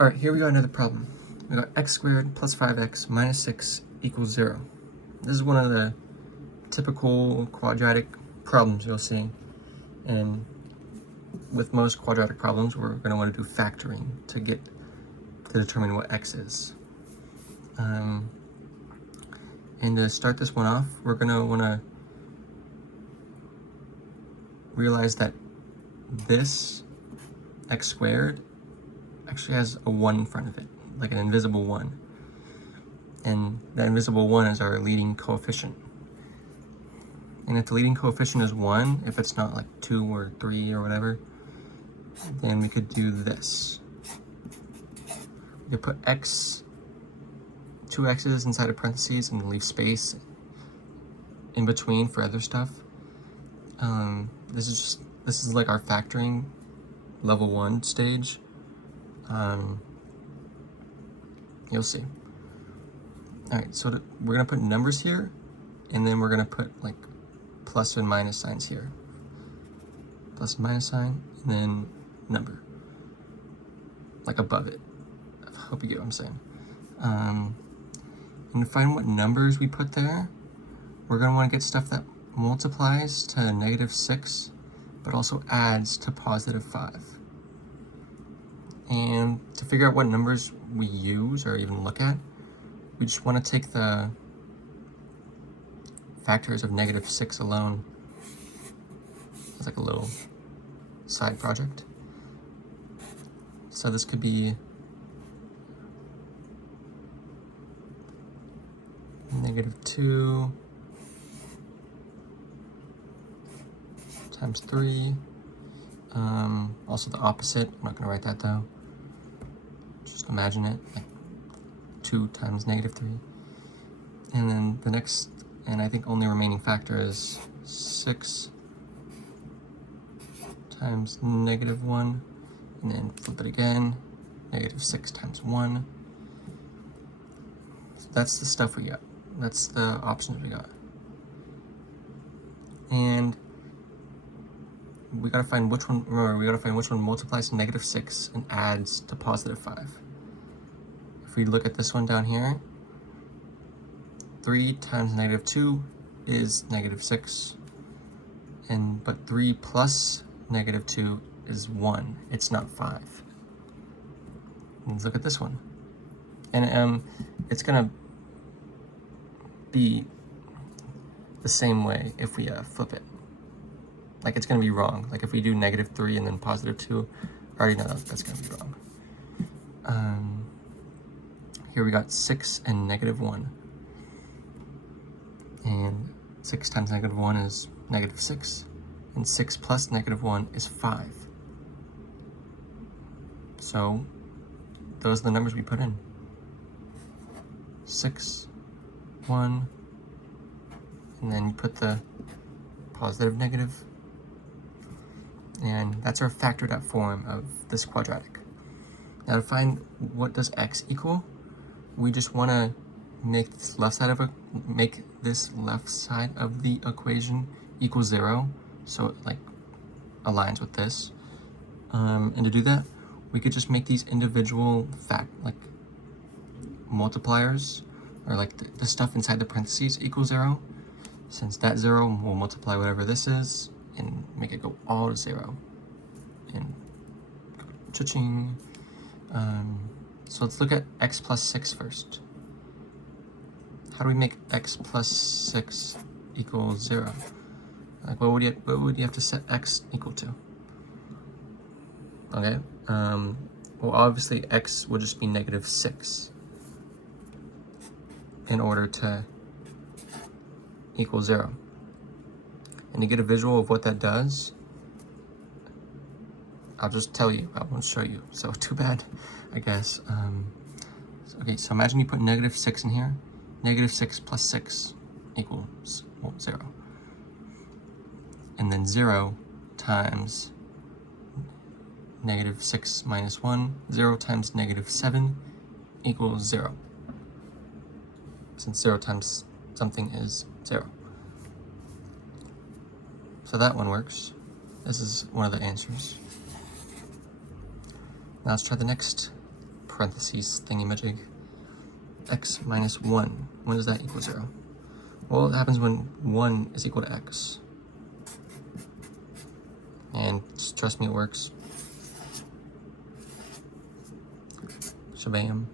Alright, here we got another problem. We got x squared plus 5x minus 6 equals 0. This is one of the typical quadratic problems you'll see. And with most quadratic problems, we're going to want to do factoring to determine what x is. And to start this one off, we're going to want to realize that this x squared actually has a 1 in front of it, like an invisible 1. And that invisible 1 is our leading coefficient. And if the leading coefficient is 1, if it's not like 2 or 3 or whatever, then we could do this. We could put two x's inside of parentheses and leave space in between for other stuff. This is like our factoring level 1 stage. You'll see. Alright, so we're going to put numbers here, and then we're going to put like plus and minus signs here. Plus and minus sign, and then number. Like above it. I hope you get what I'm saying. And to find what numbers we put there, we're going to want to get stuff that multiplies to -6, but also adds to +5. And to figure out what numbers we use or even look at, we just want to take the factors of -6 alone as like a little side project. So this could be -2 times 3. Also the opposite, I'm not going to write that though. Just imagine it, like 2 times -3. And then the next, and I think only remaining factor is 6 times -1. And then flip it again, -6 times 1. So that's the stuff we got. That's the options we got. And we gotta find which one, remember, we gotta find which one multiplies to -6 and adds to +5. If we look at this one down here, 3 times -2 is -6, but 3 plus -2 is 1. It's not 5. And let's look at this one. And it's gonna be the same way if we flip it. Like it's gonna be wrong. Like if we do -3 and then +2, I already know that's gonna be wrong. Here we got 6 and -1. And 6 times -1 is -6. And 6 plus -1 is 5. So those are the numbers we put in. 6, 1, and then you put the positive, negative, and that's our factored out form of this quadratic. Now to find what does x equal, we just want to make this left side of the equation equal 0, so it like aligns with this. And to do that, we could just make these individual multipliers, or like the stuff inside the parentheses equal 0, since that 0 will multiply whatever this is and make it go all to 0. And cha-ching. So let's look at x plus 6 first. How do we make x plus 6 equal 0? Like what would you have to set x equal to? Okay. Well, obviously x would just be -6 in order to equal 0. And to get a visual of what that does, I'll just tell you, I won't show you, so too bad, I guess. Okay, so imagine you put -6 in here. -6 plus 6 equals 0. And then 0 times -6 minus 1, 0 times -7 equals 0. Since 0 times something is 0. So that one works. This is one of the answers. Now let's try the next parentheses thingy-majig. X minus 1. When does that equal 0? Well, it happens when 1 is equal to x. And just trust me, it works. Shabam.